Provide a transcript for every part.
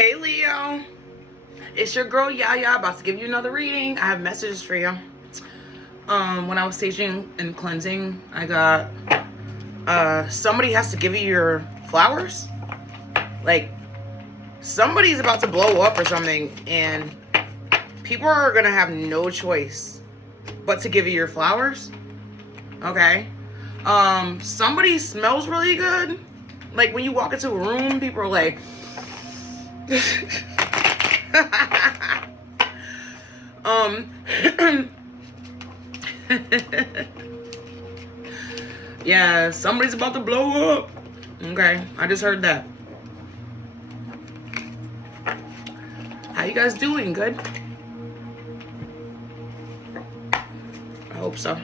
Hey Leo, it's your girl Yaya, about to give you another reading. I have messages for you. When I was staging and cleansing, I got somebody has to give you your flowers. Like somebody's about to blow up or something, and people are gonna have no choice but to give you your flowers. Okay. Somebody smells really good. Like when you walk into a room, people are like yeah, somebody's about to blow up. Okay, I just heard that. How you guys doing? Good? I hope so.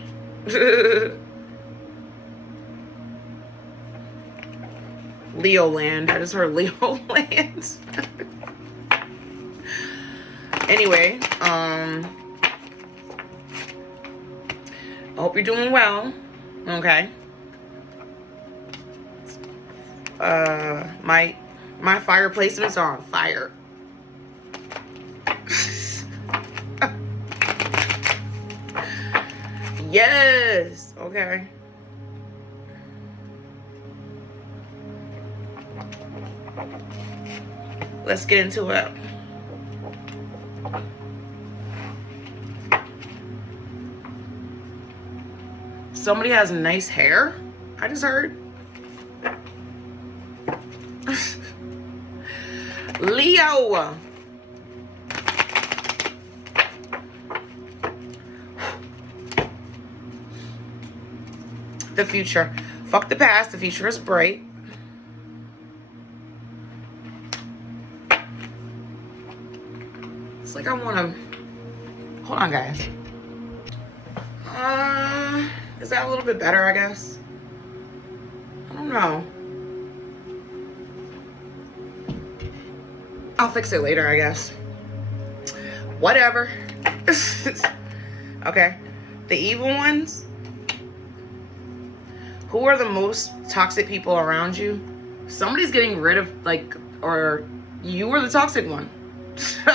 Leo land. I just heard Leo land. Anyway, I hope you're doing well. Okay. My fireplace is on fire. Yes. Okay. Let's get into it. Somebody has nice hair. I just heard. Leo. The future. Fuck the past. The future is bright. It's like I want to... Hold on, guys. Is that a little bit better, I guess? I don't know. I'll fix it later, I guess. Whatever. Okay. The evil ones. Who are the most toxic people around you? Somebody's getting rid of, like, or you were the toxic one.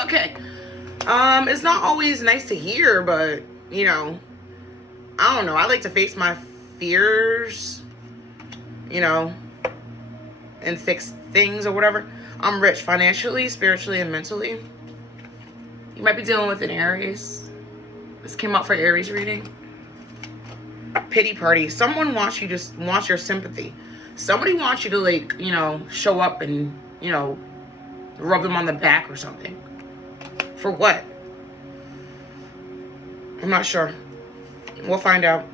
Okay. It's not always nice to hear, but, you know, I don't know. I like to face my fears, you know, and fix things or whatever. I'm rich financially, spiritually, and mentally. You might be dealing with an Aries. This came out for Aries reading. Pity party. Someone wants you to wants your sympathy. Somebody wants you to, like, you know, show up and, you know, rub them on the back or something. For what? I'm not sure. We'll find out.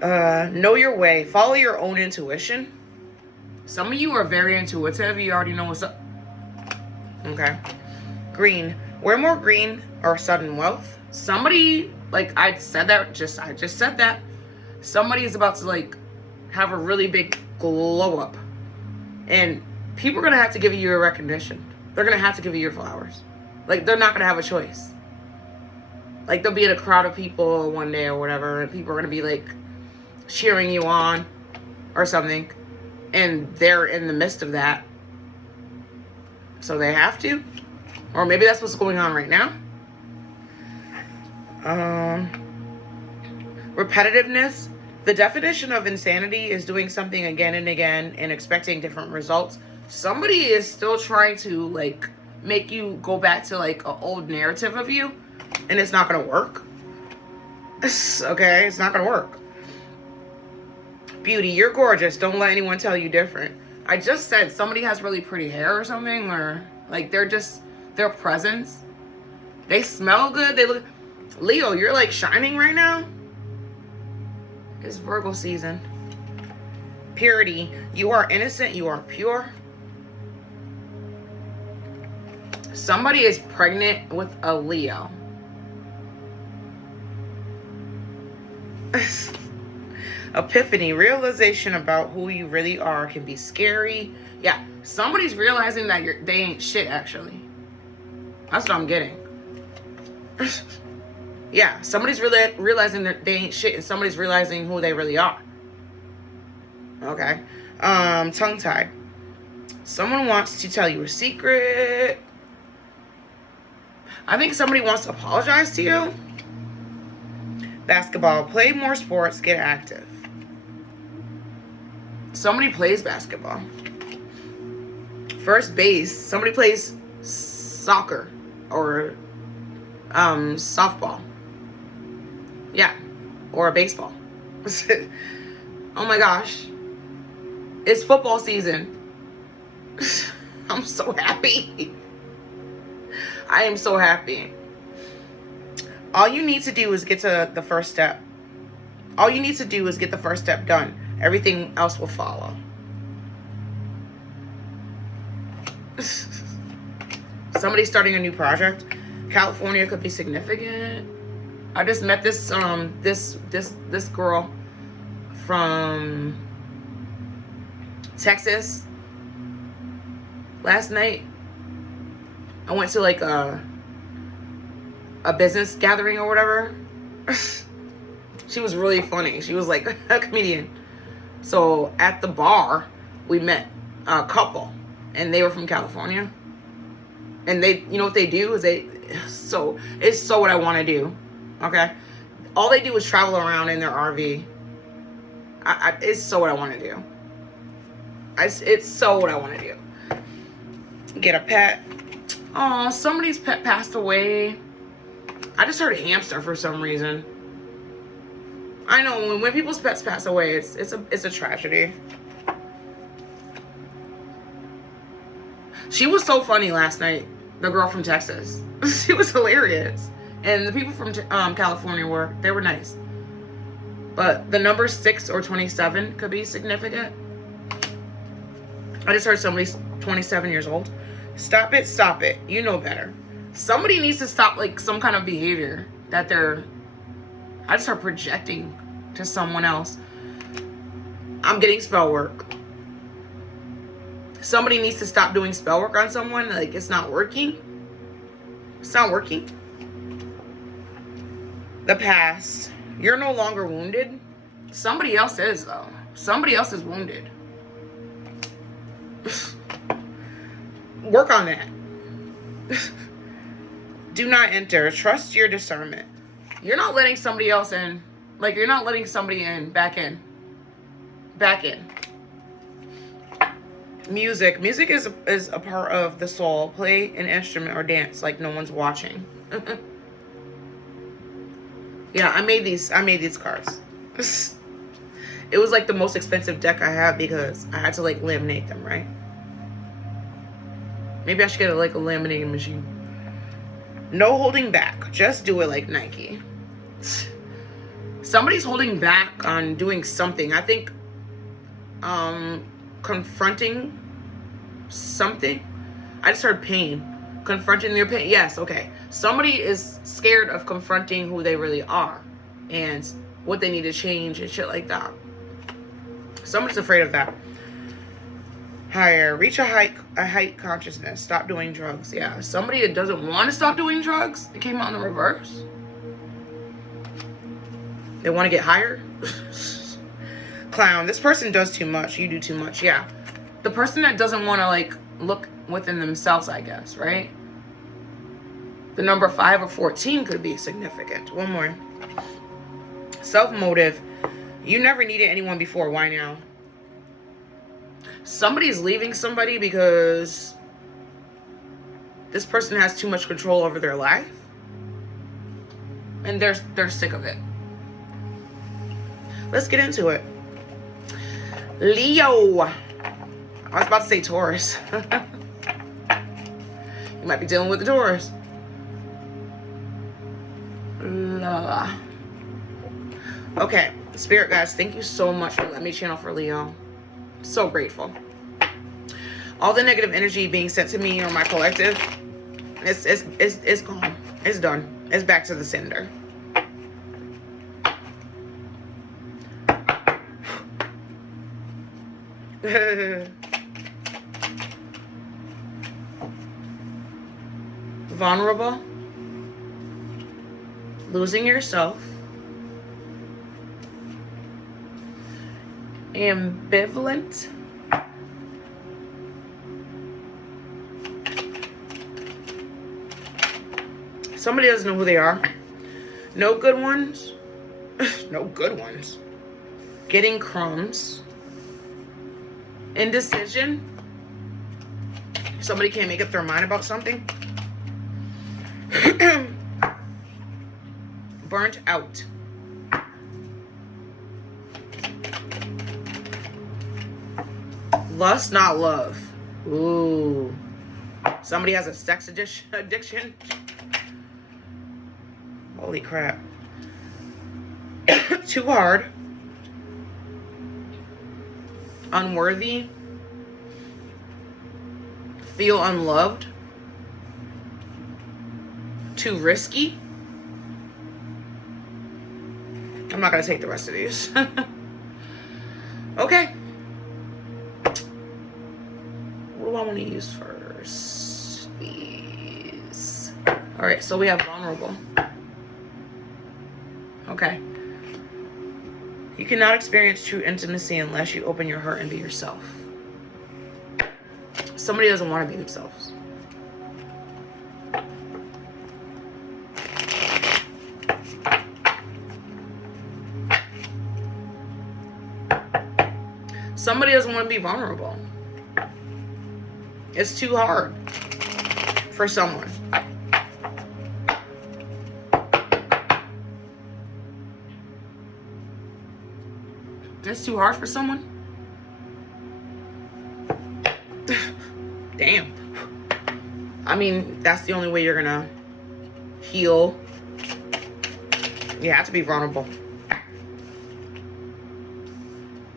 Know your way. Follow your own intuition. Some of you are very intuitive. You already know what's up. Okay. Green. Wear more green or sudden wealth. Somebody, like I just said that. Somebody is about to, like, have a really big glow up. And people are going to have to give you your recognition. They're going to have to give you your flowers. Like, they're not going to have a choice. Like, they'll be in a crowd of people one day or whatever, and people are going to be, like, cheering you on or something. And they're in the midst of that. So they have to. Or maybe that's what's going on right now. Repetitiveness. The definition of insanity is doing something again and again and expecting different results. Somebody is still trying to, like, make you go back to, like, an old narrative of you. And it's not going to work. Okay? It's not going to work. Beauty. You're gorgeous. Don't let anyone tell you different. I just said somebody has really pretty hair or something. Or, like, they're just... Their presence. They smell good. They look... Leo, you're, like, shining right now. It's Virgo season. Purity. You are innocent. You are pure. Somebody is pregnant with a Leo. Epiphany. Realization about who you really are can be scary. Yeah. Somebody's realizing that they ain't shit, actually. That's what I'm getting. Yeah. Somebody's really realizing that they ain't shit, and somebody's realizing who they really are. Okay. Tongue-tied. Someone wants to tell you a secret. I think somebody wants to apologize to you. Basketball. Play more sports. Get active. Somebody plays basketball. First base. Somebody plays soccer or softball. Yeah. Or baseball. Oh my gosh. It's football season. I'm so happy. I am so happy. All you need to do is get to the first step. All you need to do is get the first step done. Everything else will follow. Somebody's starting a new project. California could be significant. I just met this this girl from Texas last night. I went to like a business gathering or whatever. She was really funny. She was like a comedian. So at the bar, we met a couple, and they were from California. And they, you know what they do is it's so what I want to do. Okay, all they do is travel around in their RV. It's so what I want to do. It's so what I want to do. Get a pet. Oh, somebody's pet passed away. I just heard a hamster for some reason. I know when people's pets pass away, it's a tragedy. She was so funny last night. The girl from Texas. She was hilarious. And the people from California were nice. But the number 6 or 27 could be significant. I just heard somebody's 27 years old. Stop it, stop it. You know better. Somebody needs to stop like some kind of behavior that I just start projecting to someone else. I'm getting spell work. Somebody needs to stop doing spell work on someone. Like, it's not working. It's not working. The past. You're no longer wounded. Somebody else is, though. Somebody else is wounded. Work on that. Do not enter. Trust your discernment. You're not letting somebody else in. Like, you're not letting somebody in. Back in. Back in. Music. Music is a part of the soul. Play an instrument or dance like no one's watching. Yeah, I made these cards. It was like the most expensive deck I have because I had to like laminate them, right? Maybe I should get like a laminating machine. No holding back. Just do it like Nike. Somebody's holding back on doing something. I think confronting something. I just heard pain. Confronting their pain. Yes, okay. Somebody is scared of confronting who they really are and what they need to change and shit like that. Somebody's afraid of that. Higher. Reach a height consciousness. Stop doing drugs. Yeah. Somebody that doesn't want to stop doing drugs. It came out in the reverse. They want to get higher. Clown. This person does too much. You do too much. Yeah. The person that doesn't want to like look within themselves, I guess, right? The number 5 or 14 could be significant. One more. Self-motive. You never needed anyone before. Why now? Somebody's leaving somebody because this person has too much control over their life. And they're sick of it. Let's get into it. Leo. I was about to say Taurus. You might be dealing with the Taurus. Okay, Spirit guys, thank you so much for letting me channel for Leo. So grateful. All the negative energy being sent to me or my collective, it's gone. It's done. It's back to the sender. Vulnerable. Losing yourself. Ambivalent. Somebody doesn't know who they are. No good ones. No good ones. Getting crumbs. Indecision. Somebody can't make up their mind about something. Burnt out. Lust, not love. Ooh. Somebody has a sex addiction. Holy crap. Too hard. Unworthy. Feel unloved. Too risky. I'm not going to take the rest of these. Okay. What do I want to use first? These. Alright, so we have vulnerable. Okay. You cannot experience true intimacy unless you open your heart and be yourself. Somebody doesn't want to be themselves. Somebody doesn't want to be vulnerable. It's too hard for someone. It's too hard for someone. Damn. I mean, that's the only way you're gonna heal. You have to be vulnerable.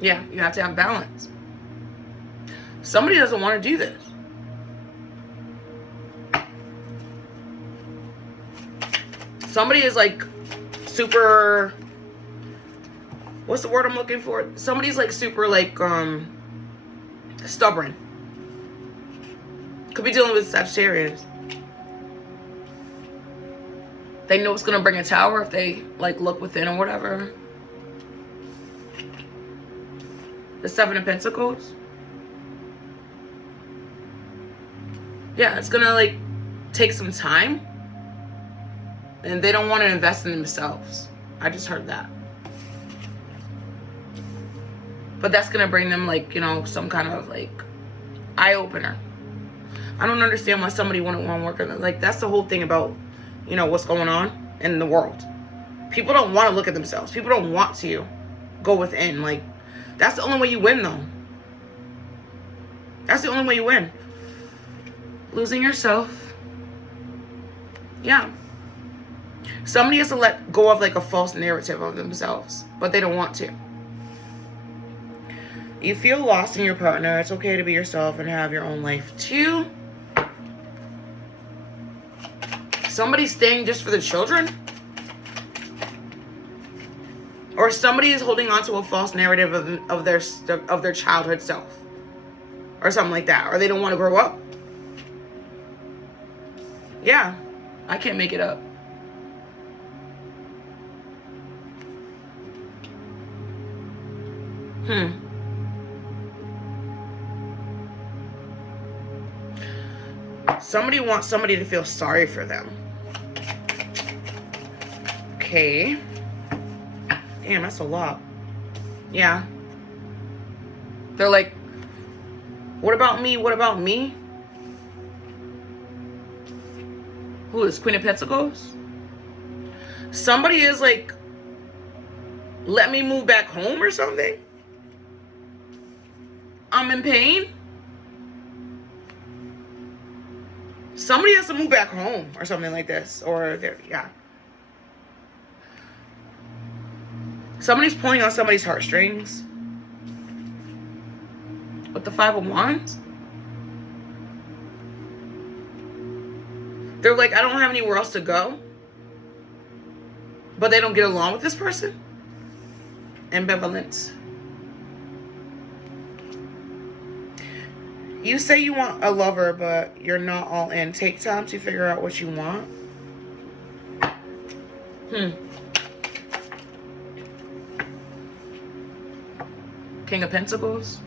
Yeah, you have to have balance. Somebody doesn't want to do this. Somebody is like super, what's the word I'm looking for? Somebody's like super like stubborn. Could be dealing with Sagittarius. They know it's gonna bring a tower if they like look within or whatever. The Seven of Pentacles. Yeah, it's gonna like take some time. And they don't want to invest in themselves. I just heard that. But that's gonna bring them like, you know, some kind of like eye-opener. I don't understand why somebody wouldn't want to work on it. Like, that's the whole thing about, you know, what's going on in the world. People don't want to look at themselves. People don't want to go within. Like, that's the only way you win, though. That's the only way you win. Losing yourself. Yeah. Somebody has to let go of like a false narrative of themselves, but they don't want to. You feel lost in your partner. It's okay to be yourself and have your own life too. Somebody's staying just for the children. Or somebody is holding on to a false narrative of their childhood self. Or something like that. Or they don't want to grow up. Yeah. I can't make it up. Somebody wants somebody to feel sorry for them. Okay. Damn, that's a lot. Yeah. They're like, what about me? What about me? Who is Queen of Pentacles? Somebody is like, let me move back home or something. I'm in pain. Somebody has to move back home or something like this. Or there, yeah. Somebody's pulling on somebody's heartstrings. With the Five of Wands. They're like, I don't have anywhere else to go. But they don't get along with this person. Ambivalence. You say you want a lover, but you're not all in. Take time to figure out what you want. King of Pentacles.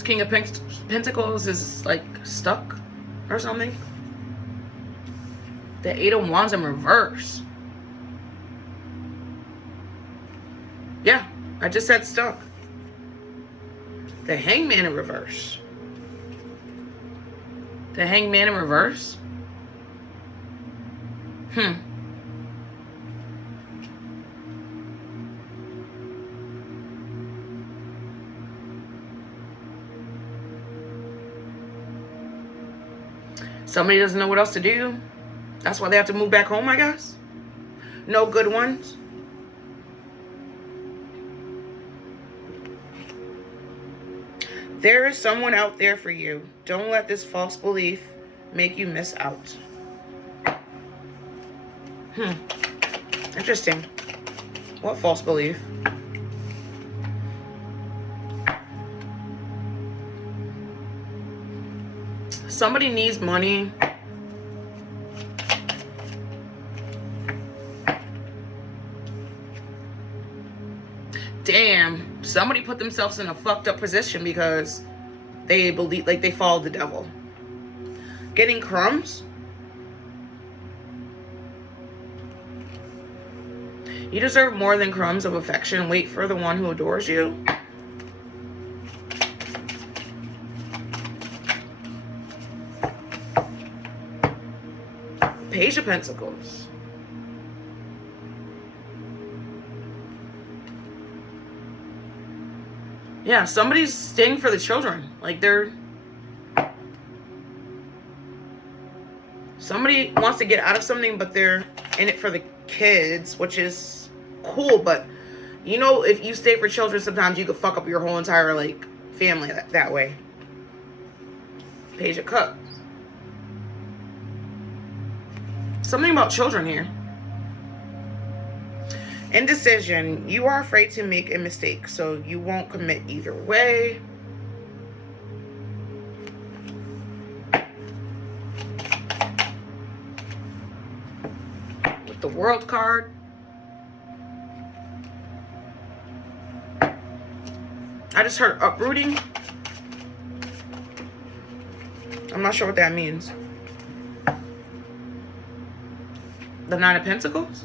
This King of Pentacles is like stuck or something. The Eight of Wands in reverse. Yeah, I just said stuck. The Hangman in reverse. The Hangman in reverse. Somebody doesn't know what else to do. That's why they have to move back home, I guess. No good ones. There is someone out there for you. Don't let this false belief make you miss out. Interesting. What false belief? Somebody needs money. Damn, somebody put themselves in a fucked up position because they believe, like, they followed the devil. Getting crumbs. You deserve more than crumbs of affection. Wait for the one who adores you. Page of Pentacles. Yeah, somebody's staying for the children. Like, somebody wants to get out of something, but they're in it for the kids, which is cool. But, you know, if you stay for children, sometimes you could fuck up your whole entire, like, family that way. Page of Cups. Something about children here. Indecision. You are afraid to make a mistake, so you won't commit either way. With the World card. I just heard uprooting. I'm not sure what that means. The Nine of Pentacles.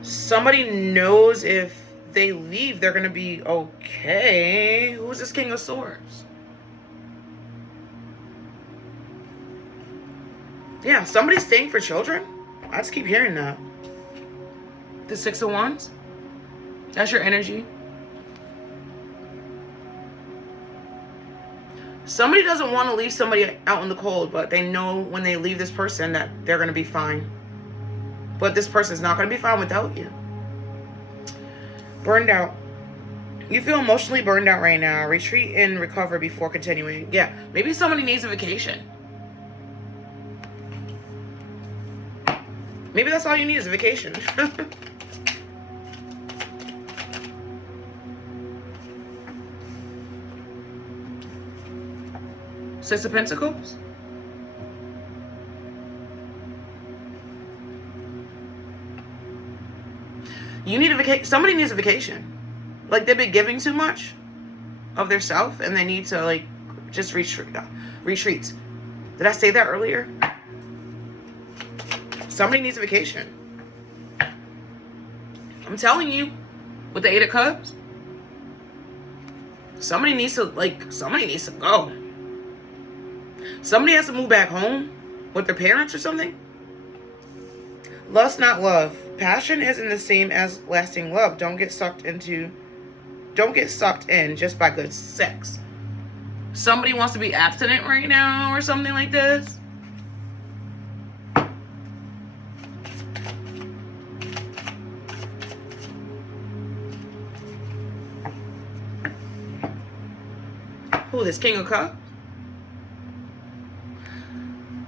Somebody knows if they leave, they're going to be okay. Who's this King of Swords? Yeah, somebody's staying for children. I just keep hearing that. The Six of Wands. That's your energy. Somebody doesn't want to leave somebody out in the cold, but they know when they leave this person that they're going to be fine. But this person's not going to be fine without you. Burned out. You feel emotionally burned out right now. Retreat and recover before continuing. Yeah, maybe somebody needs a vacation. Maybe that's all you need is a vacation. Six of Pentacles. You need a vacation. Somebody needs a vacation. Like, they've been giving too much of their self, and they need to, like, just retreat. Did I say that earlier? Somebody needs a vacation. I'm telling you, with the Eight of Cups, somebody needs to go. Somebody has to move back home with their parents or something. Lust, not love. Passion isn't the same as lasting love. Don't get sucked in just by good sex. Somebody wants to be abstinent right now or something like this. Who, this King of Cups?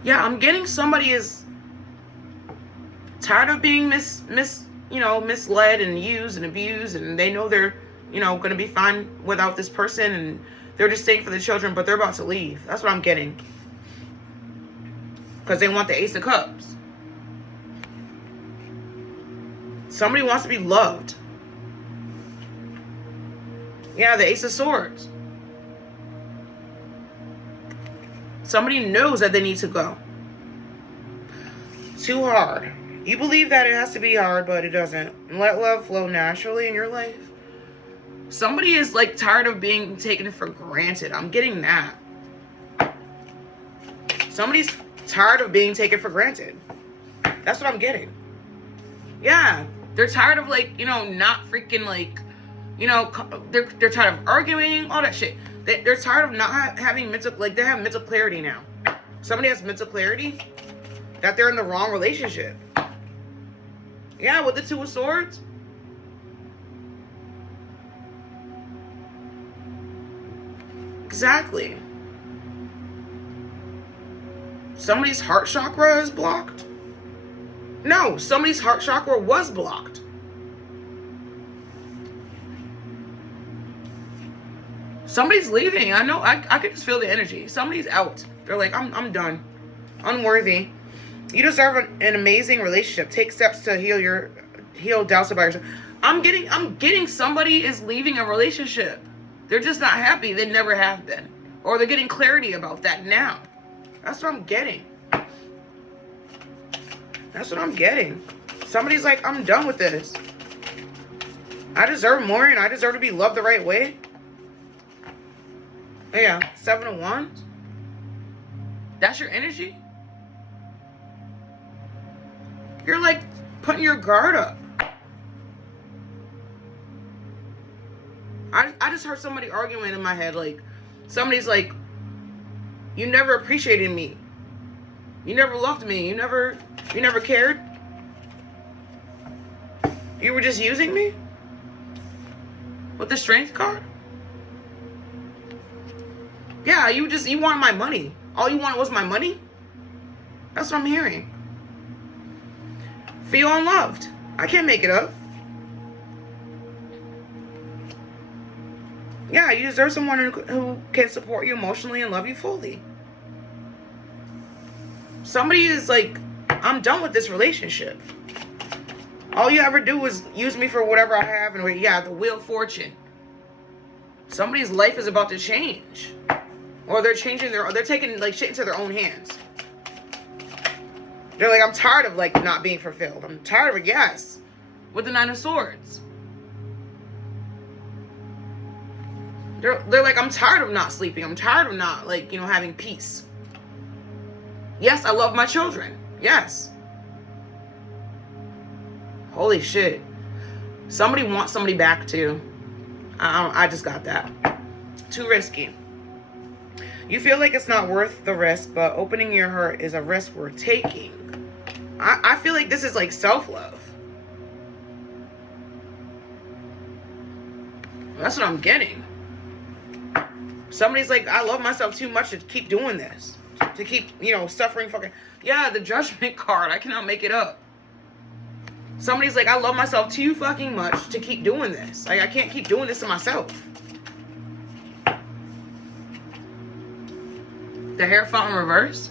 Yeah, I'm getting somebody is tired of being misled and used and abused, and they know they're, going to be fine without this person, and they're just staying for the children, but they're about to leave. That's what I'm getting. Because they want the Ace of Cups. Somebody wants to be loved. Yeah, the Ace of Swords. Somebody knows that they need to go. Too hard. You believe that it has to be hard, but it doesn't. Let love flow naturally in your life. Somebody is like tired of being taken for granted. I'm getting that. Somebody's tired of being taken for granted. That's what I'm getting. Yeah. They're tired of like, you know, not freaking like, you know, they're tired of arguing, all that shit. They're tired of not having mental, like they have mental clarity now. Somebody has mental clarity that they're in the wrong relationship. Yeah, with the Two of Swords. Exactly. Somebody's heart chakra is blocked. No, somebody's heart chakra was blocked. Somebody's leaving. I know. I can just feel the energy. Somebody's out. They're like, I'm done. Unworthy. You deserve an amazing relationship. Take steps to heal doubts about yourself. I'm getting somebody is leaving a relationship. They're just not happy. They never have been. Or they're getting clarity about that now. That's what I'm getting. That's what I'm getting. Somebody's like, I'm done with this. I deserve more and I deserve to be loved the right way. Yeah, 7 of Wands. That's your energy? You're like putting your guard up. I just heard somebody arguing in my head. Like, somebody's like, you never appreciated me. You never loved me. You never cared. You were just using me? With the Strength card? Yeah, you wanted my money. All you wanted was my money? That's what I'm hearing. Feel unloved. I can't make it up. Yeah, you deserve someone who can support you emotionally and love you fully. Somebody is like, I'm done with this relationship. All you ever do is use me for whatever I have. And yeah, the Wheel of Fortune. Somebody's life is about to change. Or they're taking like shit into their own hands. They're like, I'm tired of like not being fulfilled. I'm tired of it, yes. With the Nine of Swords. They're like, I'm tired of not sleeping. I'm tired of not like, you know, having peace. Yes, I love my children. Yes. Holy shit. Somebody wants somebody back too. I just got that. Too risky. You feel like it's not worth the risk, but opening your heart is a risk worth taking. I feel like this is like self-love. That's what I'm getting. Somebody's like, I love myself too much to keep doing this. To keep, you know, suffering fucking... Yeah, the Judgment card. I cannot make it up. Somebody's like, I love myself too fucking much to keep doing this. Like, I can't keep doing this to myself. The Hierophant in reverse.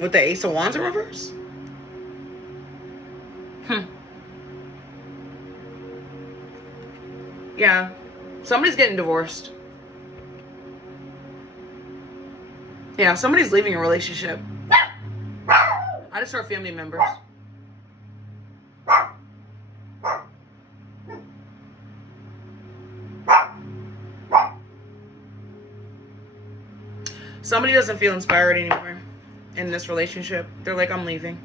With the Ace of Wands in reverse. Yeah. Somebody's getting divorced. Yeah, somebody's leaving a relationship. I just heard family members. Somebody doesn't feel inspired anymore in this relationship. They're like, I'm leaving.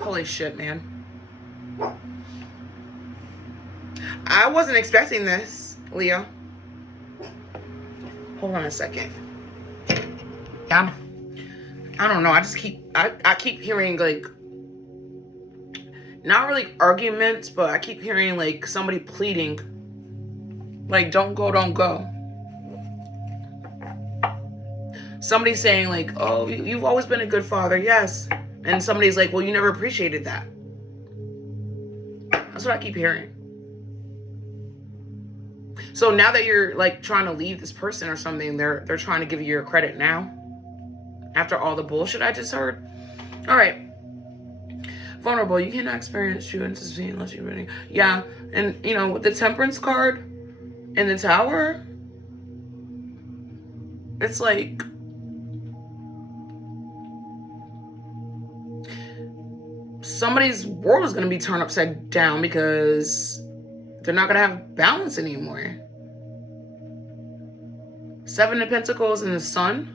Holy shit, man. I wasn't expecting this, Leo. Hold on a second. Yeah. I don't know. I just keep hearing like, not really arguments, but I keep hearing like somebody pleading. Like, don't go, don't go. Somebody's saying like, oh, you've always been a good father. Yes. And somebody's like, well, you never appreciated that. That's what I keep hearing. So now that you're like trying to leave this person or something, they're trying to give you your credit now. After all the bullshit I just heard. All right. Vulnerable. You cannot experience true intimacy unless you're really. Yeah. And, you know, with the Temperance card in the Tower, it's like, somebody's world is going to be turned upside down because they're not going to have balance anymore. Seven of Pentacles and the Sun.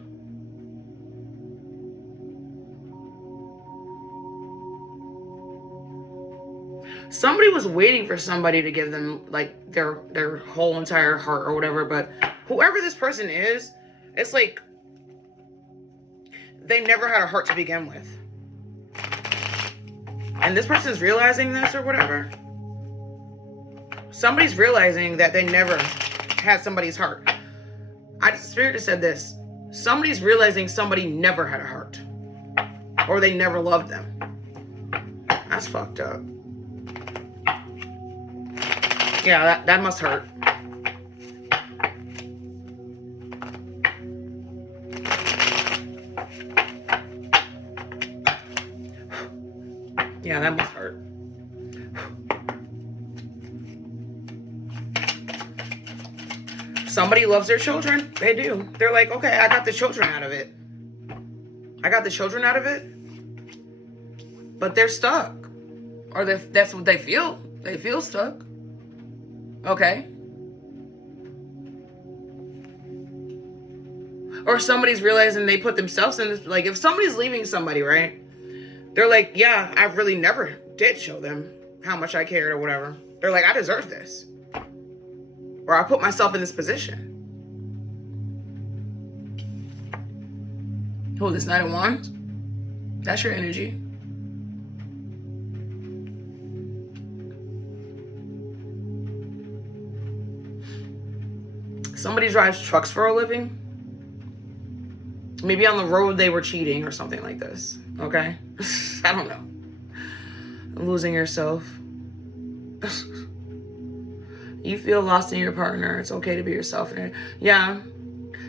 Somebody was waiting for somebody to give them like their whole entire heart or whatever, but whoever this person is, it's like they never had a heart to begin with. And this person's realizing this or whatever. Somebody's realizing that they never had somebody's heart. Spirit just said this. Somebody's realizing somebody never had a heart. Or they never loved them. That's fucked up. Yeah, that must hurt. Yeah, that must hurt. Somebody loves their children. They do. They're like, okay, I got the children out of it. I got the children out of it. But they're stuck. Or that's what they feel. They feel stuck. Okay. Or somebody's realizing they put themselves in this, like if somebody's leaving somebody, right? They're like, yeah, I really never did show them how much I cared or whatever. They're like, I deserve this. Or I put myself in this position. Oh, this Knight of Wands? That's your energy. Somebody drives trucks for a living. Maybe on the road they were cheating or something like this. Okay? I don't know. Losing yourself. You feel lost in your partner. It's okay to be yourself. Yeah.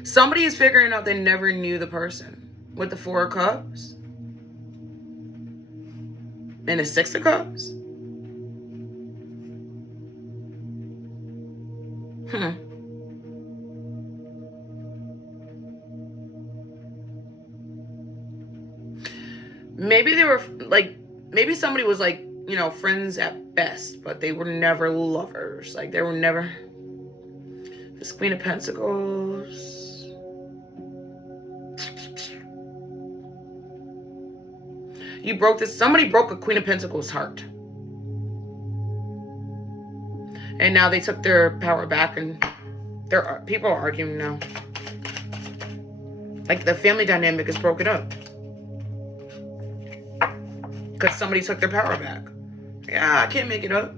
Somebody is figuring out they never knew the person. With the Four of Cups. And the Six of Cups. Maybe they were like, maybe somebody was like, you know, friends at best, but they were never lovers. Like they were never. This Queen of Pentacles. You broke this. Somebody broke a Queen of Pentacles heart. And now they took their power back and people are arguing now. Like the family dynamic is broken up. Because somebody took their power back. Yeah, I can't make it up.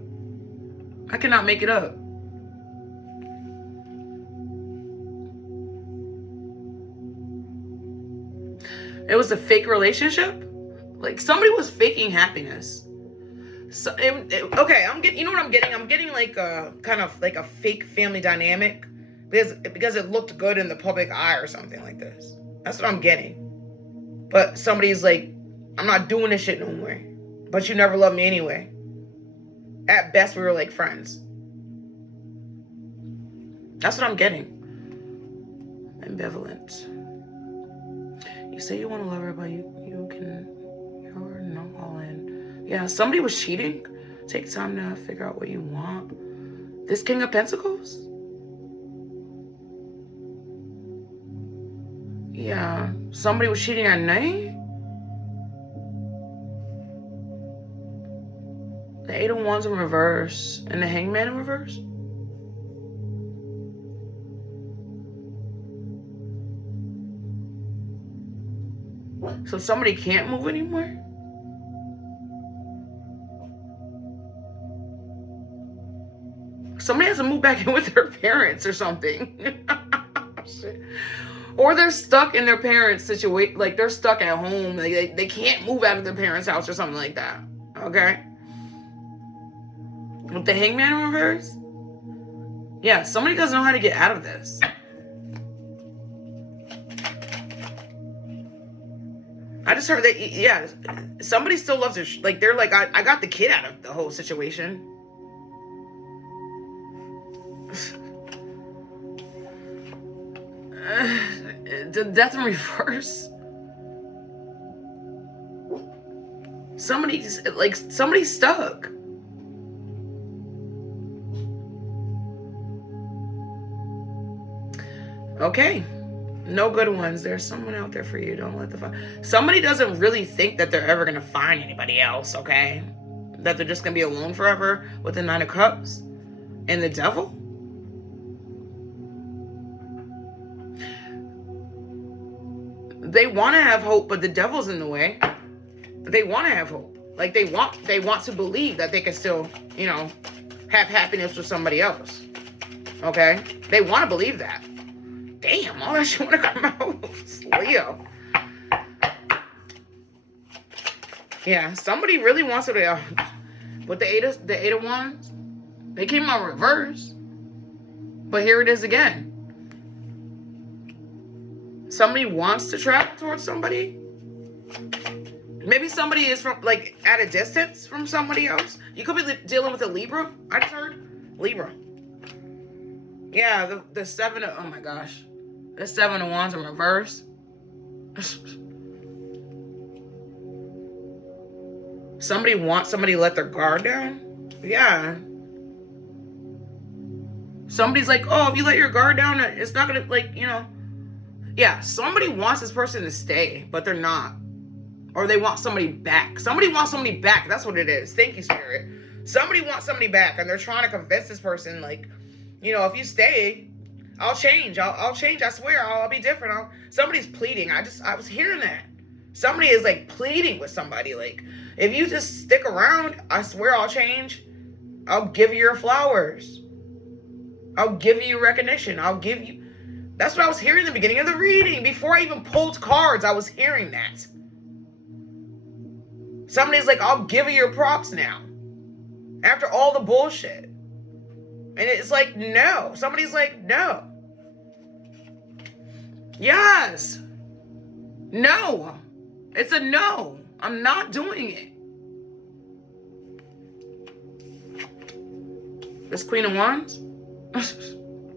I cannot make it up. It was a fake relationship. Like somebody was faking happiness. So okay, I'm getting. You know what I'm getting? I'm getting like a kind of like a fake family dynamic because it looked good in the public eye or something like this. That's what I'm getting. But somebody's like, I'm not doing this shit no more. But you never loved me anyway. At best, we were like friends. That's what I'm getting. Ambivalent. You say you want to love her, but you're not all in. Yeah, somebody was cheating. Take time to figure out what you want. This King of Pentacles? Yeah, somebody was cheating at night? The Eight of Wands in reverse and the Hangman in reverse. So somebody can't move anymore? Somebody has to move back in with their parents or something. Or they're stuck in their parents' situation. Like they're stuck at home. Like they can't move out of their parents' house or something like that. Okay? With the Hangman in reverse, Yeah, somebody doesn't know how to get out of this. I just heard that, yeah, somebody still loves her. Like, they're like, I got the kid out of the whole situation. The death in reverse. Somebody's stuck. Okay. No good ones. There's someone out there for you. Don't let the find. Somebody doesn't really think that they're ever going to find anybody else, okay? That they're just going to be alone forever with the Nine of Cups and the Devil. They want to have hope, but the Devil's in the way. They want to have hope. Like, they want to believe that they can still, you know, have happiness with somebody else. Okay? They want to believe that. Damn, all that shit want to come out. Leo. Yeah, somebody really wants to. With the eight of Wands, they came out reverse. But here it is again. Somebody wants to travel towards somebody. Maybe somebody is from, like, at a distance from somebody else. You could be dealing with a Libra. I just heard Libra. Yeah, the seven of, oh my gosh. The Seven of Wands in reverse. Somebody wants somebody to let their guard down. Yeah. Somebody's like, oh, if you let your guard down, it's not gonna, like, you know. Yeah, somebody wants this person to stay, but they're not. Or they want somebody back. Somebody wants somebody back. That's what it is. Thank you, Spirit. Somebody wants somebody back, and they're trying to convince this person, like, you know, if you stay, I'll change. I'll change. I swear. I'll be different. Somebody's pleading. I was hearing that. Somebody is, like, pleading with somebody. Like, if you just stick around, I swear I'll change. I'll give you your flowers. I'll give you recognition. I'll give you... That's what I was hearing in the beginning of the reading. Before I even pulled cards, I was hearing that. Somebody's like, I'll give you your props now. After all the bullshit. And it's like, no. Somebody's like, no. Yes. No. It's a no. I'm not doing it. This Queen of Wands?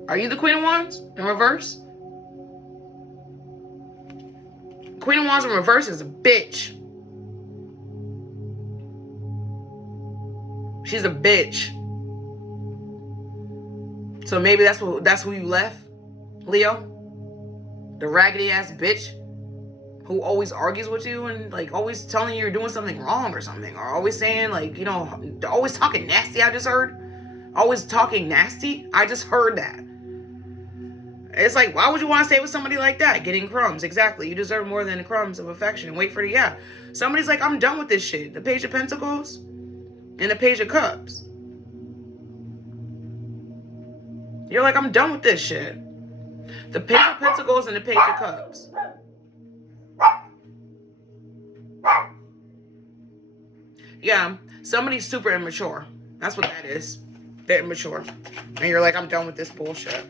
Are you the Queen of Wands in reverse? Queen of Wands in reverse is a bitch. She's a bitch. So maybe that's who you left, Leo? The raggedy ass bitch who always argues with you and, like, always telling you you're doing something wrong or something, or always saying, like, you know, always talking nasty. I just heard. Always talking nasty. I just heard that. It's like, why would you want to stay with somebody like that? Getting crumbs. Exactly. You deserve more than crumbs of affection. And wait for it. Yeah. Somebody's like, I'm done with this shit. The Page of Pentacles and the Page of Cups. You're like, I'm done with this shit. The Page of Pentacles and the Page of Cups. Yeah. Somebody's super immature. That's what that is. They're immature. And you're like, I'm done with this bullshit.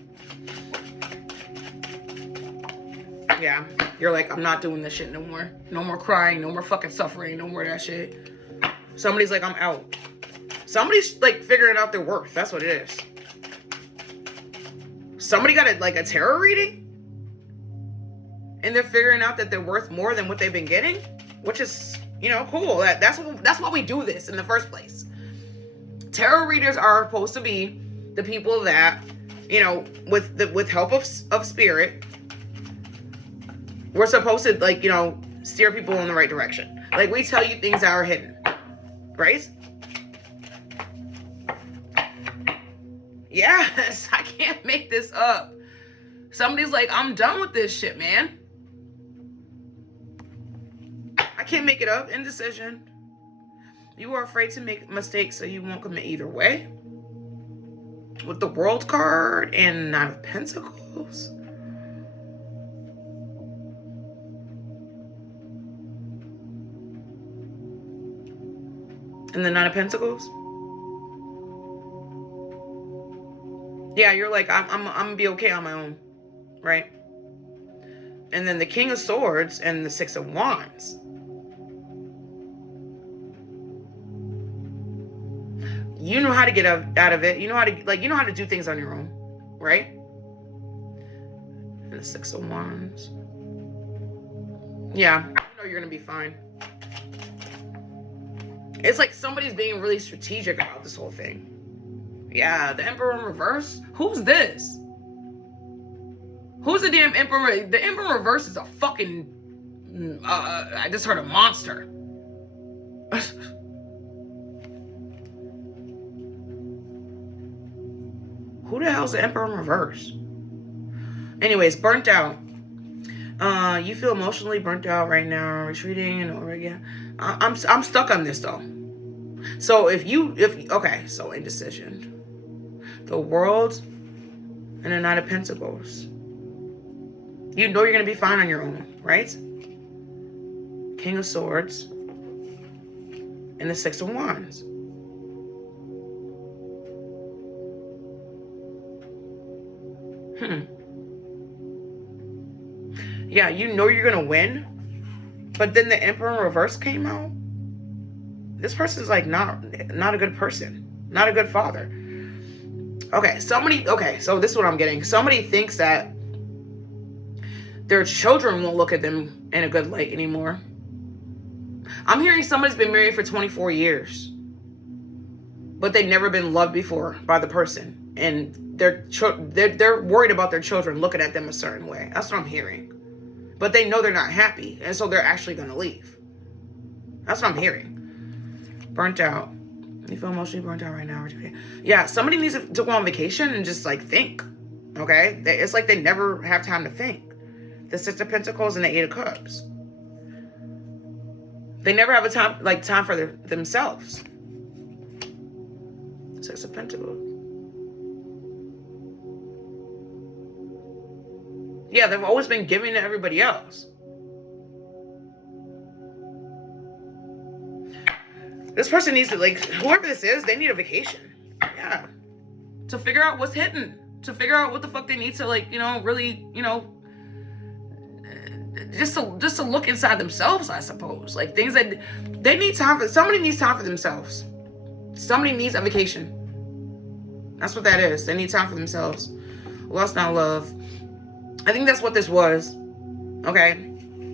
Yeah. You're like, I'm not doing this shit no more. No more crying. No more fucking suffering. No more of that shit. Somebody's like, I'm out. Somebody's, like, figuring out their worth. That's what it is. Somebody got a tarot reading? And they're figuring out that they're worth more than what they've been getting? Which is, you know, cool. That's why we do this in the first place. Tarot readers are supposed to be the people that, you know, with help of spirit, we're supposed to, like, you know, steer people in the right direction. Like, we tell you things that are hidden, right? Yes, I can't make this up. Somebody's like, I'm done with this shit, man. I can't make it up. Indecision. You are afraid to make mistakes, so you won't commit either way. With the World card and Nine of Pentacles. And the Nine of Pentacles. Yeah, you're like, I'm gonna be okay on my own, right? And then the King of Swords and the Six of Wands. You know how to get out of it. You know how to do things on your own, right? And the Six of Wands. Yeah, you know you're gonna be fine. It's like somebody's being really strategic about this whole thing. Yeah, the Emperor in reverse. Who's this? Who's the damn Emperor? The Emperor in reverse is a fucking... I just heard a monster. Who the hell's the Emperor in reverse? Anyways, burnt out. You feel emotionally burnt out right now, retreating and over again. I'm stuck on this though. So okay, so indecision. The World and the Knight of Pentacles. You know you're gonna be fine on your own, right? King of Swords and the Six of Wands. Yeah, you know you're gonna win, but then the Emperor in reverse came out. This person's like not a good person, not a good father. Okay, so this is what I'm getting. Somebody thinks that their children won't look at them in a good light anymore. I'm hearing somebody's been married for 24 years, but they've never been loved before by the person, and they're worried about their children looking at them a certain way. That's what I'm hearing. But they know they're not happy, and so they're actually going to leave. That's what I'm hearing. Burnt out. You feel emotionally burnt out right now. Yeah, somebody needs to go on vacation and just like think. Okay? It's like they never have time to think. The Six of Pentacles and the Eight of Cups. They never have time for themselves. Six of Pentacles. Yeah, they've always been giving to everybody else. This person needs to, whoever this is, they need a vacation. Yeah. To figure out what's hidden. To figure out what the fuck they need to, really, just to look inside themselves, I suppose. Like, things that they need time for. Somebody needs time for themselves. Somebody needs a vacation. That's what that is. They need time for themselves. Lust, not love. I think that's what this was. Okay?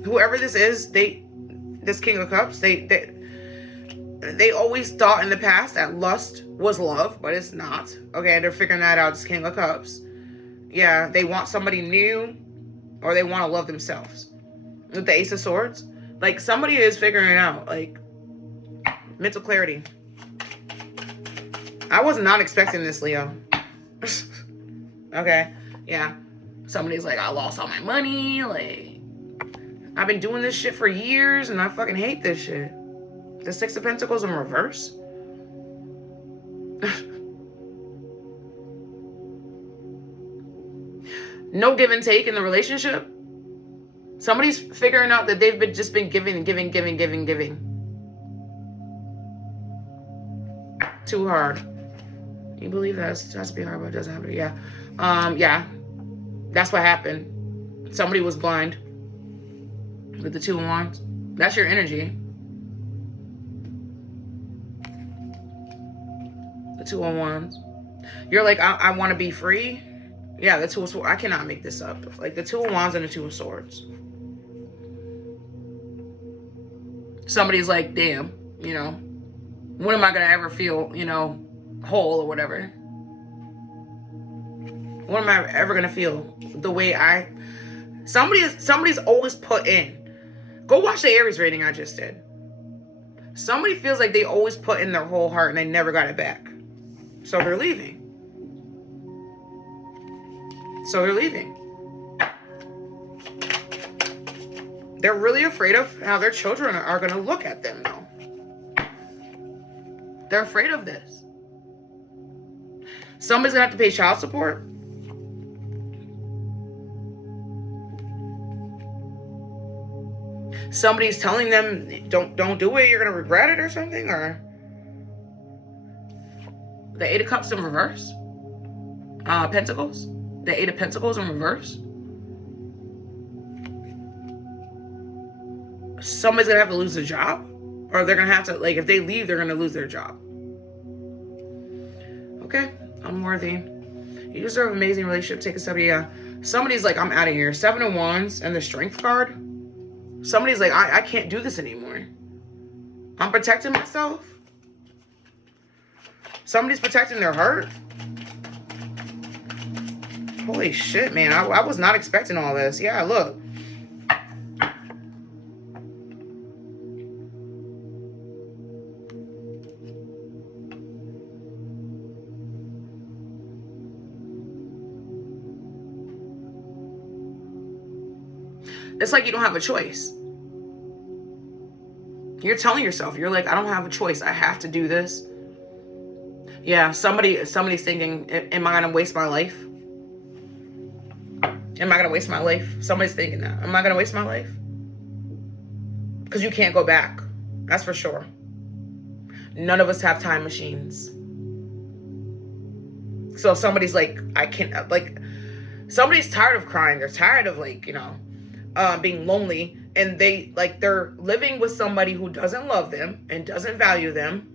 Whoever this is, this King of Cups, they always thought in the past that lust was love, but it's not. Okay, they're figuring that out. It's King of Cups. Yeah, they want somebody new, or they want to love themselves. With the Ace of Swords, somebody is figuring it out. Mental clarity. I was not expecting this, Leo. Okay, yeah. Somebody's like, I lost all my money. I've been doing this shit for years, and I fucking hate this shit. The Six of Pentacles in reverse. No give and take in the relationship. Somebody's figuring out that they've just been giving. Too hard. You believe that it has to be hard, but it doesn't have to. Yeah. Yeah. That's what happened. Somebody was blind with the Two of Wands. That's your energy. The Two of Wands. You're like, I want to be free. Yeah, the Two of Swords. I cannot make this up. The Two of Wands and the Two of Swords. Somebody's like, damn, when am I going to ever feel, whole or whatever? When am I ever going to feel the way somebody's always put in. Go watch the Aries reading I just did. Somebody feels like they always put in their whole heart and they never got it back. So they're leaving. They're really afraid of how their children are going to look at them, though. They're afraid of this. Somebody's going to have to pay child support. Somebody's telling them, don't do it, you're going to regret it or something, or... The Eight of Cups in reverse. Pentacles. The Eight of Pentacles in reverse. Somebody's gonna have to lose their job, or they're gonna have to, like, if they leave, they're gonna lose their job. Okay, unworthy. You deserve an amazing relationship. Take a step. Yeah, somebody's like, I'm out of here. Seven of Wands and the Strength card. Somebody's like, I can't do this anymore. I'm protecting myself. Somebody's protecting their heart. Holy shit, man. I was not expecting all this. Yeah, look. It's like you don't have a choice. You're telling yourself, you're like, I don't have a choice. I have to do this. Yeah, somebody's thinking, am I going to waste my life? Am I going to waste my life? Somebody's thinking that. Am I going to waste my life? Because you can't go back. That's for sure. None of us have time machines. So somebody's like, I can't, like, somebody's tired of crying. They're tired of, like, you know, being lonely. And they're living with somebody who doesn't love them and doesn't value them.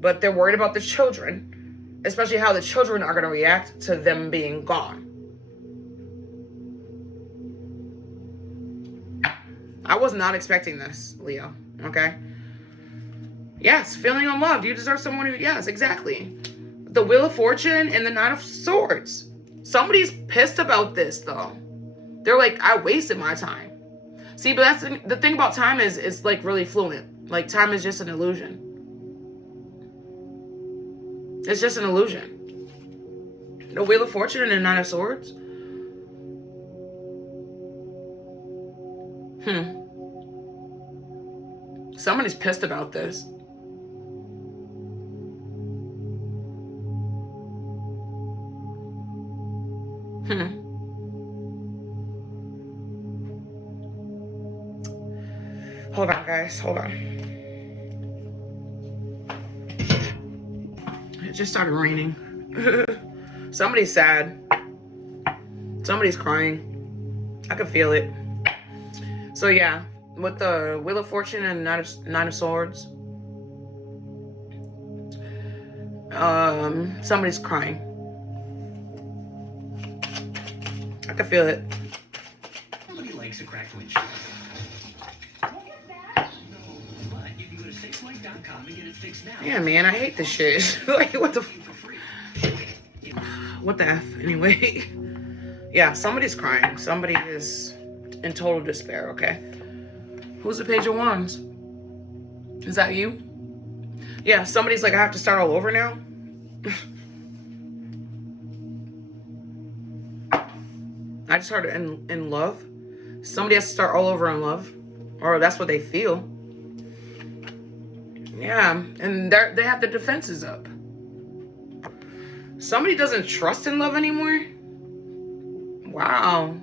But they're worried about the children, especially how the children are going to react to them being gone. I was not expecting this, Leo. Okay? Yes, feeling unloved. You deserve someone who, yes, exactly. The Wheel of Fortune and the Nine of Swords. Somebody's pissed about this, though. They're like, I wasted my time. See, but that's the thing about time is it's like really fluent. Like, time is just an illusion. It's just an illusion. The Wheel of Fortune and the Nine of Swords. Somebody's pissed about this. Hold on, guys. Hold on. It just started raining. Somebody's sad. Somebody's crying. I can feel it. So yeah, with the Wheel of Fortune and Nine of Swords, somebody's crying. I can feel it. Nobody likes a cracked windshield. Yeah, man, I hate this shit. Like, what the F? Anyway. Yeah, somebody's crying. Somebody is in total despair, okay? Who's the Page of Wands? Is that you? Yeah, somebody's like, I have to start all over now. I just heard in love. Somebody has to start all over in love. Or that's what they feel. Yeah, and they have the defenses up. Somebody doesn't trust in love anymore? Wow.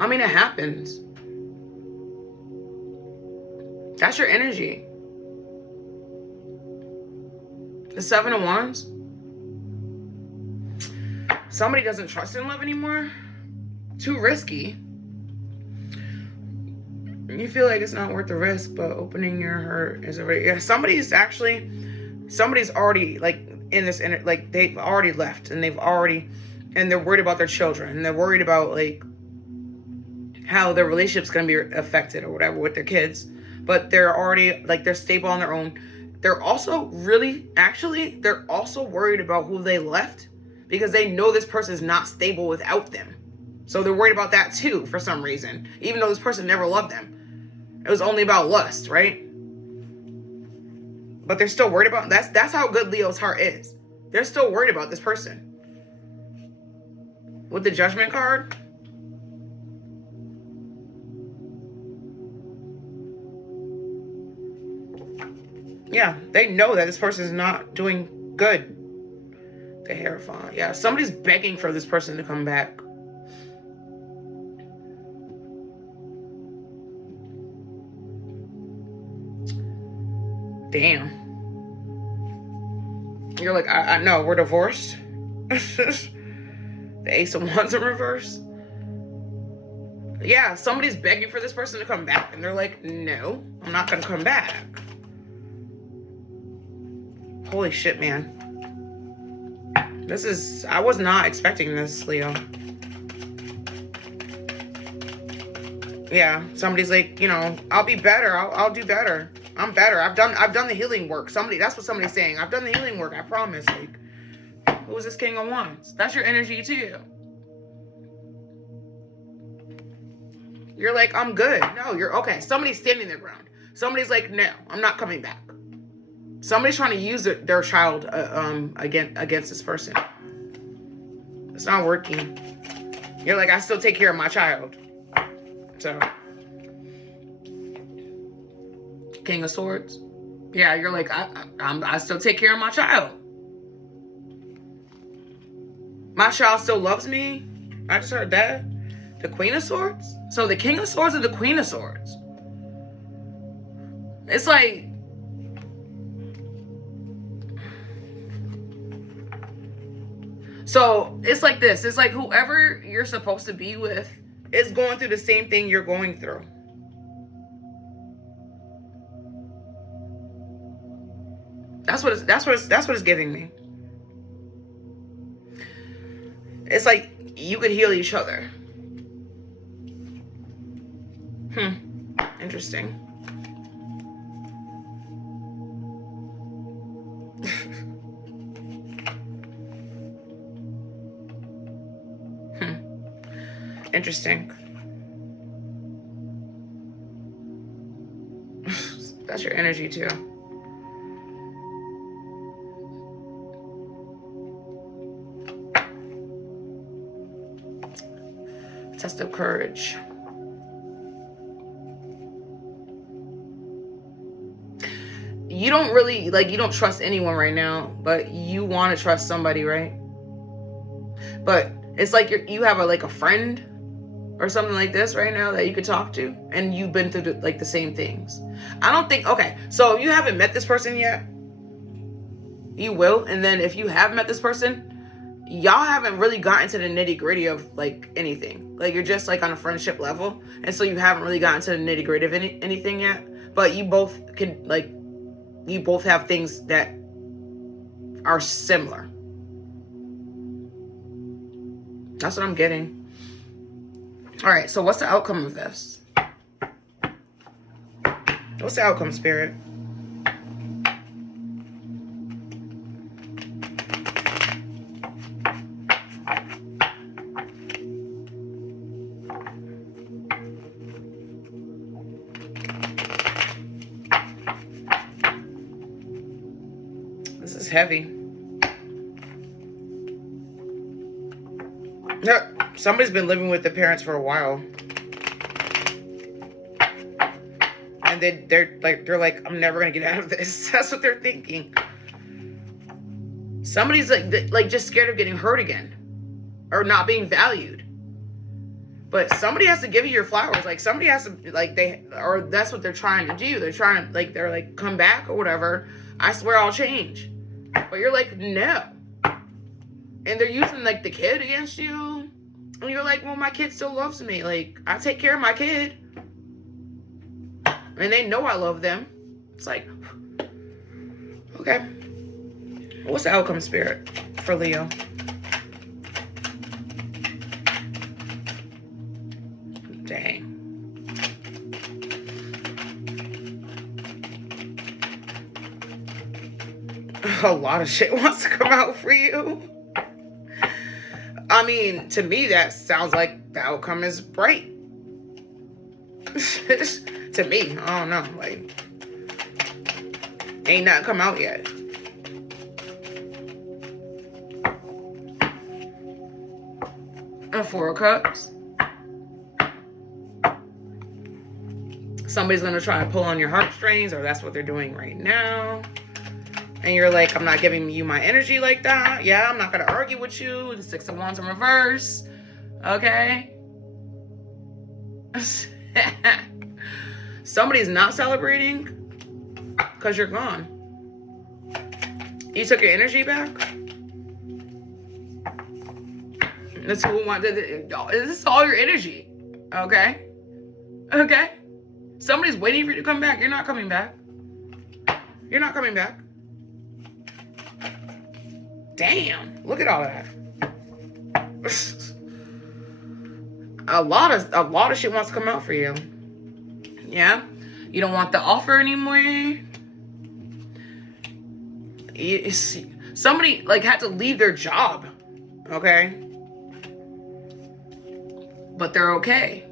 I mean, it happens. That's your energy. The Seven of Wands. Somebody doesn't trust in love anymore? Too risky. You feel like it's not worth the risk, but opening your heart is already... Yeah, somebody's already, like, in this... Like, they've already left, and they're worried about their children, and they're worried about, like, how their relationship's going to be affected or whatever with their kids. But they're already, like, they're stable on their own. They're also they're also worried about who they left because they know this person's not stable without them. So they're worried about that too for some reason, even though this person never loved them. It was only about lust, right? But they're still worried about... That's how good Leo's heart is. They're still worried about this person. With the Judgment card... Yeah, they know that this person is not doing good. The Hierophant. Yeah, somebody's begging for this person to come back. Damn. You're like, I know, we're divorced. The Ace of Wands in reverse. Yeah, somebody's begging for this person to come back, and they're like, no, I'm not gonna come back. Holy shit, man. I was not expecting this, Leo. Yeah, somebody's like, you know, I'll be better. I'll do better. I'm better. I've done the healing work. That's what somebody's saying. I've done the healing work. I promise. Like, who is this King of Wands? That's your energy too. You're like, I'm good. No, you're okay. Somebody's standing their ground. Somebody's like, no, I'm not coming back. Somebody's trying to use their child against this person. It's not working. You're like, I still take care of my child. So, King of Swords. Yeah, you're like, I still take care of my child. My child still loves me. I just heard that. The Queen of Swords. So the King of Swords and the Queen of Swords. It's like, so it's like this. It's like whoever you're supposed to be with is going through the same thing you're going through. That's what it's giving me. It's like you could heal each other. Interesting. Interesting. That's your energy too. Test of courage. You don't really, like, you don't trust anyone right now, but you want to trust somebody, right? But it's like you have a friend or something like this right now that you could talk to, and you've been through the same things. I don't think, okay, so you haven't met this person yet. You will, and then if you have met this person, y'all haven't really gotten to the nitty gritty of like anything. Like, you're just like on a friendship level, and so you haven't really gotten to the nitty gritty of anything yet. But you both you both have things that are similar. That's what I'm getting. All right, so what's the outcome of this? What's the outcome, Spirit? This is heavy. No, somebody's been living with the parents for a while. And they're like, I'm never gonna get out of this. That's what they're thinking. Somebody's like just scared of getting hurt again. Or not being valued. But somebody has to give you your flowers. Like, somebody has to, like, that's what they're trying to do. They're trying to, they're like, come back or whatever. I swear I'll change. But you're like, no. And they're using, the kid against you. And you're like, well, my kid still loves me. Like, I take care of my kid. And they know I love them. It's like, okay. What's the outcome, Spirit, for Leo? Dang. A lot of shit wants to come out for you. I mean, to me, that sounds like the outcome is bright. To me, I don't know. Like, ain't nothing come out yet. And 4 of Cups. Somebody's going to try and pull on your heartstrings, or that's what they're doing right now. And you're like, I'm not giving you my energy like that. Yeah, I'm not going to argue with you. The 6 of Wands in reverse. Okay? Somebody's not celebrating because you're gone. You took your energy back. That's who we want. This is all your energy. Okay? Okay? Somebody's waiting for you to come back. You're not coming back. You're not coming back. Damn. Look at all that. A lot of shit wants to come out for you. Yeah? You don't want the offer anymore. Somebody like had to leave their job. Okay? But they're okay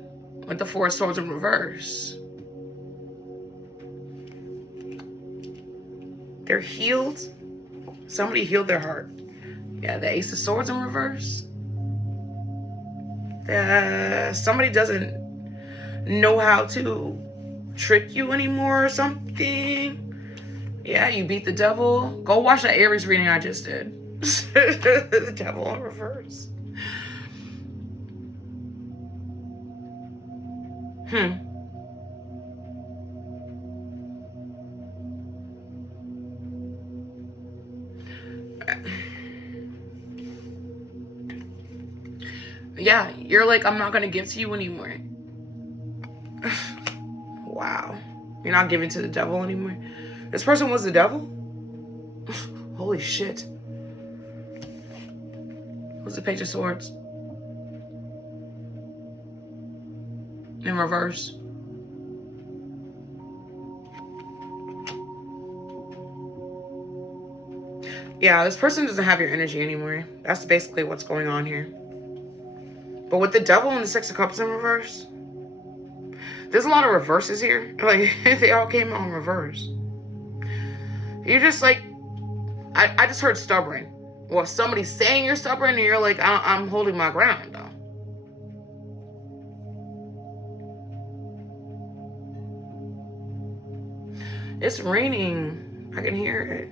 with the Four of Swords in reverse. They're healed. Somebody healed their heart. Yeah, the Ace of Swords in reverse. Somebody doesn't know how to trick you anymore or something. Yeah, you beat the devil. Go watch that Aries reading I just did. The devil in reverse. Yeah, you're like, I'm not gonna give to you anymore. Wow. You're not giving to the devil anymore. This person was the devil? Holy shit. What's the Page of Swords? In reverse. Yeah, this person doesn't have your energy anymore. That's basically what's going on here. But with the devil and the Six of Cups in reverse, there's a lot of reverses here. Like, they all came out in reverse. You're just like, I just heard stubborn. Well, somebody's saying you're stubborn and you're like, I'm holding my ground, though. It's raining. I can hear it.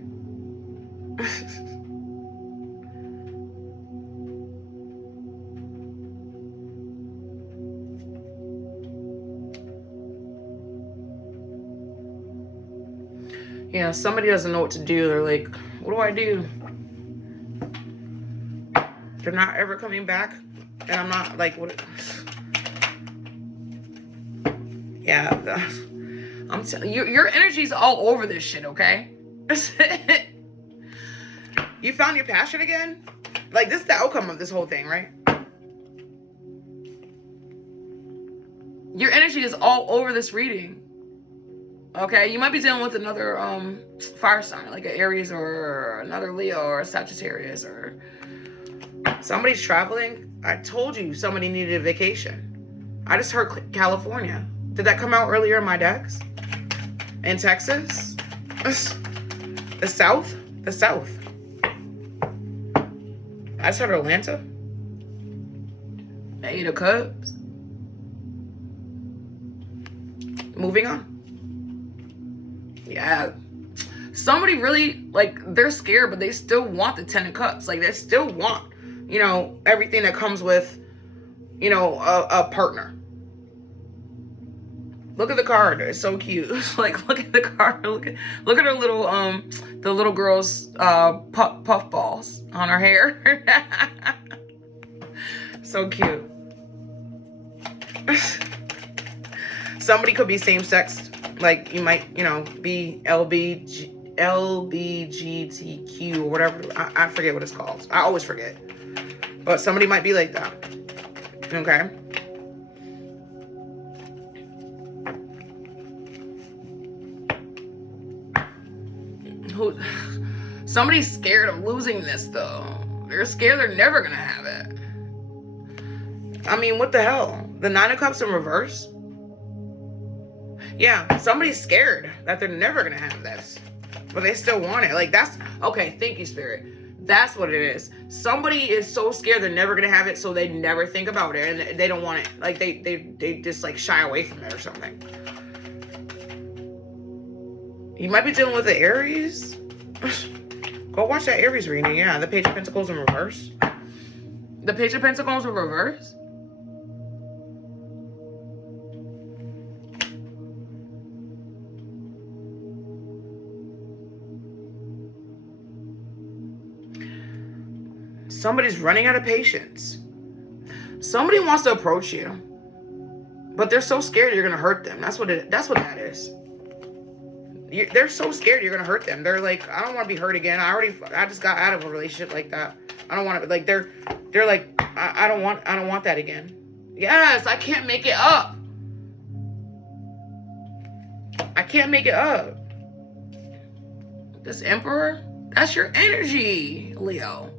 Yeah, somebody doesn't know what to do. They're like, what do I do? They're not ever coming back. And I'm not like, what? Yeah, I'm telling you, your energy's all over this shit, okay? You found your passion again? Like, this is the outcome of this whole thing, right? Your energy is all over this reading. Okay, you might be dealing with another fire sign, like an Aries or another Leo or a Sagittarius, or somebody's traveling. I told you somebody needed a vacation. I just heard California. Did that come out earlier in my decks? In Texas? The South? The South. I just heard Atlanta. Eight of Cups. Moving on. Yeah. Somebody really, like, they're scared, but they still want the Ten of Cups. Like, they still want, you know, everything that comes with, you know, a partner. Look at the card. It's so cute. Like, look at the card. Look at her little, the little girl's puff balls on her hair. So cute. Somebody could be same-sex. Like, you might, you know, be LBGTQ or whatever. I forget what it's called. I always forget. But somebody might be like that. Okay? Somebody's scared of losing this, though. They're scared they're never going to have it. I mean, what the hell? The Nine of Cups in reverse? Yeah, somebody's scared that they're never going to have this. But they still want it. Like, that's... Okay, thank you, Spirit. That's what it is. Somebody is so scared they're never going to have it, so they never think about it. And they don't want it. Like, they just, like, shy away from it or something. You might be dealing with the Aries. Go watch that Aries reading. Yeah, the Page of Pentacles in reverse. The Page of Pentacles in reverse? Somebody's running out of patience. Somebody wants to approach you, but they're so scared you're gonna hurt them. That's what that is. They're so scared you're gonna hurt them. They're like, I don't want to be hurt again. I just got out of a relationship like that. I don't want to. Like they're like, I don't want that again. Yes, I can't make it up. I can't make it up. This Emperor, that's your energy, Leo.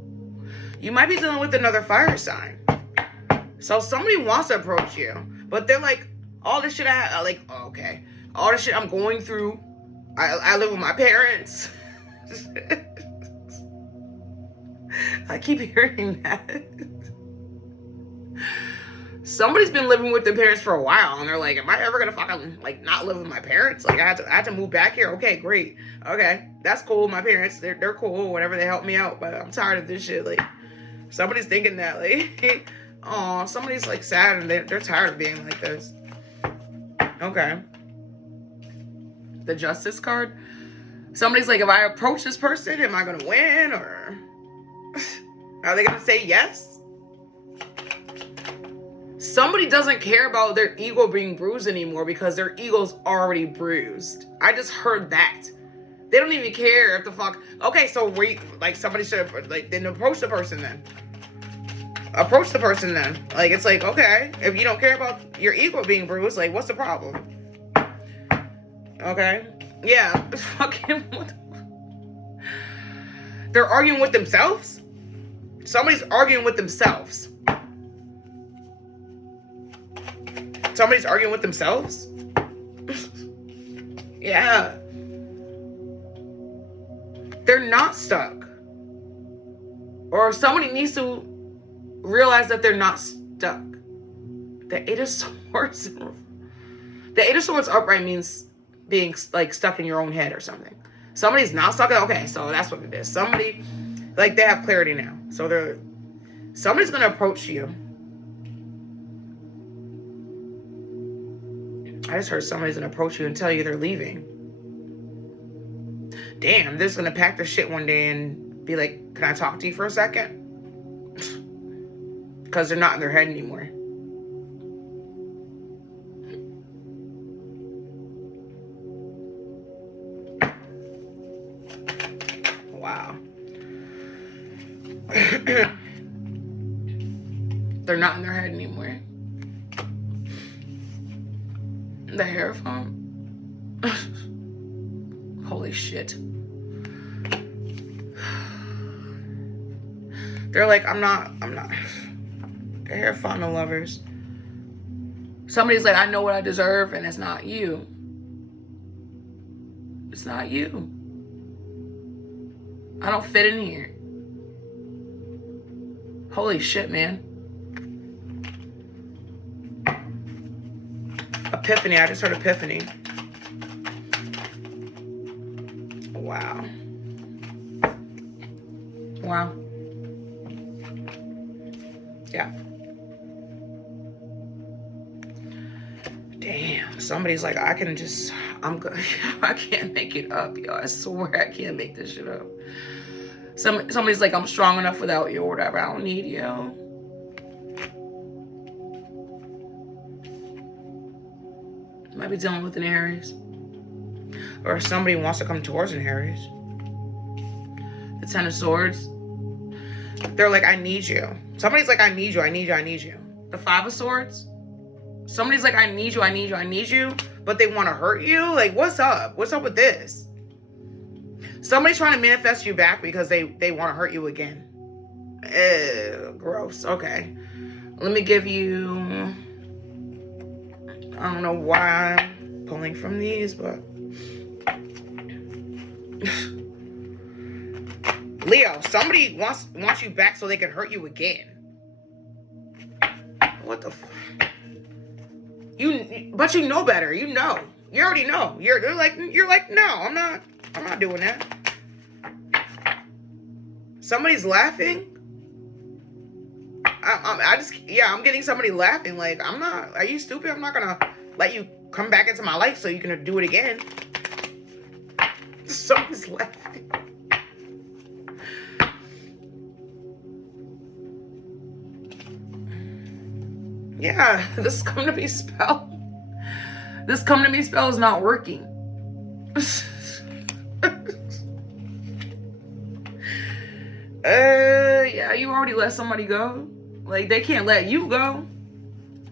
You might be dealing with another fire sign. So somebody wants to approach you, but they're like, all this shit okay. All this shit I'm going through. I live with my parents. I keep hearing that. Somebody's been living with their parents for a while, and they're like, am I ever gonna fucking like not live with my parents? Like I had to move back here. Okay, great. Okay, that's cool. My parents, they're cool. Whatever, they help me out. But I'm tired of this shit. Like somebody's thinking that like, oh, somebody's like sad and they're tired of being like this. Okay. The Justice card. Somebody's like, if I approach this person, am I gonna win, or are they gonna say yes? Somebody doesn't care about their ego being bruised anymore because their ego's already bruised. I just heard that. They don't even care if the fuck. Okay, so somebody should have then approach the person then. Approach the person then. Like it's like, okay, if you don't care about your ego being bruised, like what's the problem? Okay. Yeah. Fucking. They're arguing with themselves. Somebody's arguing with themselves. Somebody's arguing with themselves. Yeah. They're not stuck. Or somebody needs to realize that they're not stuck. The Eight of Swords. The Eight of Swords upright means being like stuck in your own head or something. Somebody's not stuck. Okay, so that's what it is. Somebody, like they have clarity now. So somebody's gonna approach you. I just heard somebody's gonna approach you and tell you they're leaving. Damn, they're just gonna pack their shit one day and be like, can I talk to you for a second? Because they're not in their head anymore. Wow. They're not in their head anymore. The Hierophant. Holy shit. They're like, I'm not. The Hierophant of Lovers. Somebody's like, I know what I deserve, and it's not you. It's not you. I don't fit in here. Holy shit, man. Epiphany. I just heard epiphany. Wow. Wow. Yeah. Damn. Somebody's like, I'm good. I can't make it up, yo. I swear I can't make this shit up. Somebody's like, I'm strong enough without you or whatever. I don't need you. Might be dealing with an Aries. Or somebody wants to come towards an Aries. The Ten of Swords. They're like, I need you. Somebody's like, I need you, I need you, I need you. The Five of Swords. Somebody's like, I need you, I need you, I need you. But they want to hurt you? Like, what's up? What's up with this? Somebody's trying to manifest you back because they want to hurt you again. Ew, gross. Okay. Let me give you... I don't know why I'm pulling from these, but... Leo, somebody wants you back so they can hurt you again. What the fuck? But you know better. You know. You already know. You're like, no, I'm not doing that. Somebody's laughing. I'm getting somebody laughing. Like, are you stupid? I'm not gonna let you come back into my life so you can do it again. Somebody's laughing. Yeah, this come to me spell. This come to me spell is not working. Yeah, you already let somebody go. Like, they can't let you go.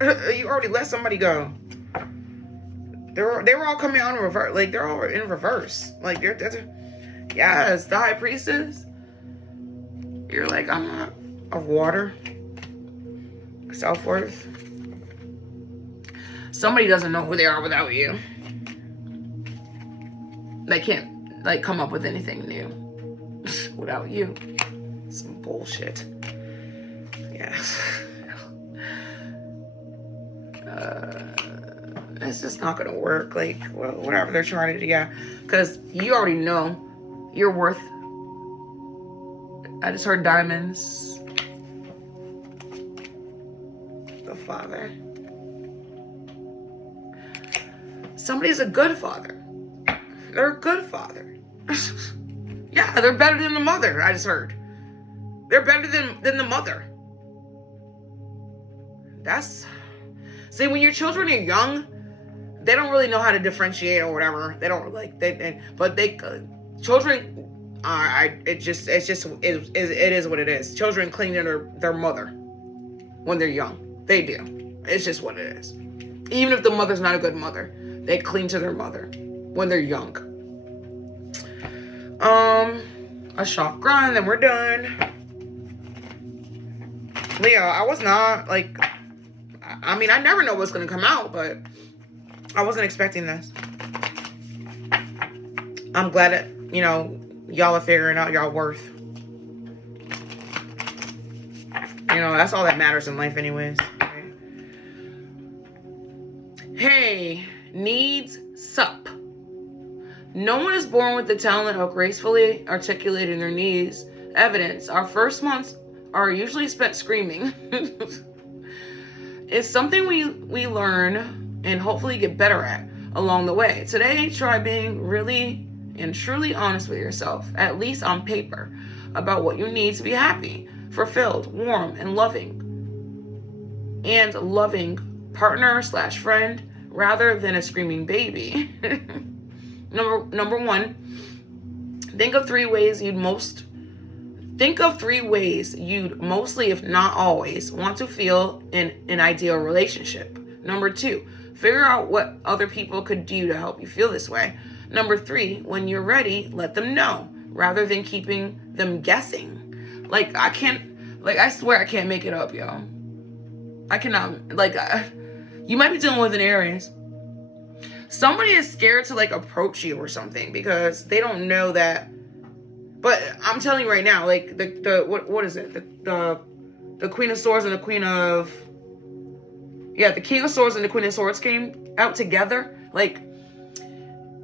You already let somebody go. They were all coming out in reverse. Like, they're all in reverse. Like, yes, the high priestess. You're like, I'm not of water. Self-worth. Somebody doesn't know who they are without you. They can't, like, come up with anything new without you. Some bullshit. Yeah. It's just not gonna work. Like, well, whatever they're trying to do, yeah. Because you already know your worth. I just heard diamonds. The father. Somebody's a good father. They're a good father. Yeah, they're better than the mother, I just heard. They're better than the mother. See, when your children are young, they don't really know how to differentiate or whatever. They don't children are, it is what it is. Children cling to their mother when they're young. They do. It's just what it is. Even if the mother's not a good mother, they cling to their mother when they're young. A chakra, and then we're done. Leo, I was not like, I mean, I never know what's gonna come out, but I wasn't expecting this. I'm glad that, you know, y'all are figuring out y'all worth. You know, that's all that matters in life anyways. Right? Hey, needs sup. No one is born with the talent of gracefully articulating their needs. Evidence, our first months are usually spent screaming. It's something we learn and hopefully get better at along the way. Today, try being really and truly honest with yourself, at least on paper, about what you need to be happy, fulfilled, warm, and loving partner / friend rather than a screaming baby. Number one, think of three ways you'd mostly, if not always, want to feel in an ideal relationship. Number two, figure out what other people could do to help you feel this way. Number three, when you're ready, let them know, rather than keeping them guessing. Like, I swear I can't make it up, yo. I cannot, you might be dealing with an Aries. Somebody is scared to, like, approach you or something because they don't know that. But I'm telling you right now, like, what is it? The Queen of Swords and the Queen of... Yeah, the King of Swords and the Queen of Swords came out together. Like,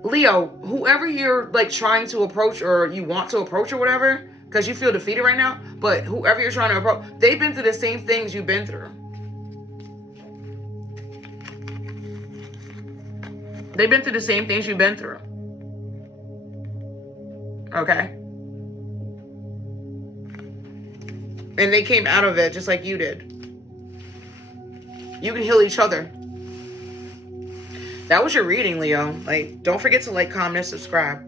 Leo, whoever you're, like, trying to approach or you want to approach or whatever, because you feel defeated right now, but whoever you're trying to approach, they've been through the same things you've been through. They've been through the same things you've been through. Okay? And they came out of it just like you did. You can heal each other. That was your reading, Leo. Like, don't forget to like, comment, and subscribe.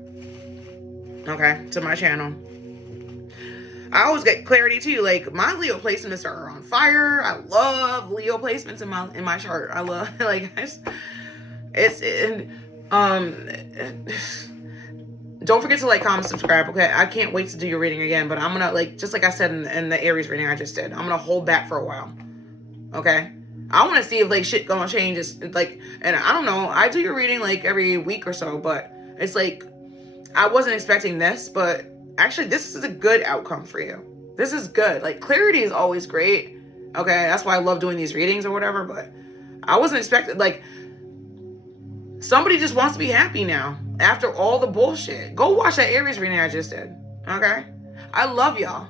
Okay? To my channel. I always get clarity too. Like, my Leo placements are on fire. I love Leo placements in my chart. I love, like, don't forget to like, comment, subscribe, okay? I can't wait to do your reading again, but I'm gonna, like, just like I said in the Aries reading I just did, I'm gonna hold back for a while, okay? I want to see if, like, shit gonna change. It's like, and I don't know, I do your reading like every week or so, but it's like, I wasn't expecting this, but actually this is a good outcome for you. This is good. Like, clarity is always great, okay? That's why I love doing these readings or whatever, but I wasn't expecting, like, somebody just wants to be happy now after all the bullshit. Go watch that Aries reading I just did. Okay? I love y'all.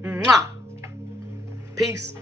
Mwah. Peace.